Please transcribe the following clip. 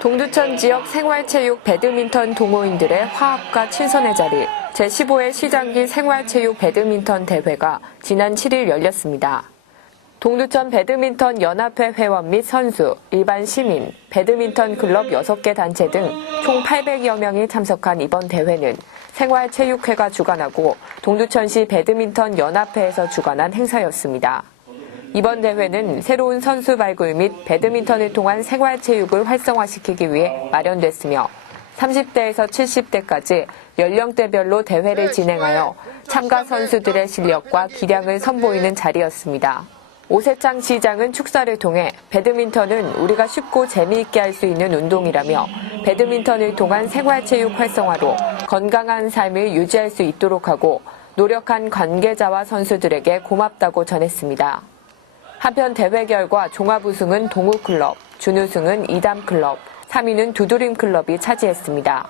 동두천 지역 생활체육 배드민턴 동호인들의 화합과 친선의 자리 제15회 시장기 생활체육 배드민턴 대회가 지난 7일 열렸습니다. 동두천 배드민턴 연합회 회원 및 선수, 일반 시민, 배드민턴 클럽 6개 단체 등 총 800여 명이 참석한 이번 대회는 생활체육회가 주관하고 동두천시 배드민턴 연합회에서 주관한 행사였습니다. 이번 대회는 새로운 선수 발굴 및 배드민턴을 통한 생활체육을 활성화시키기 위해 마련됐으며 30대에서 70대까지 연령대별로 대회를 진행하여 참가 선수들의 실력과 기량을 선보이는 자리였습니다. 오세창 시장은 축사를 통해 배드민턴은 우리가 쉽고 재미있게 할 수 있는 운동이라며 배드민턴을 통한 생활체육 활성화로 건강한 삶을 유지할 수 있도록 하고 노력한 관계자와 선수들에게 고맙다고 전했습니다. 한편 대회 결과 종합 우승은 동우클럽, 준우승은 이담클럽, 3위는 두드림클럽이 차지했습니다.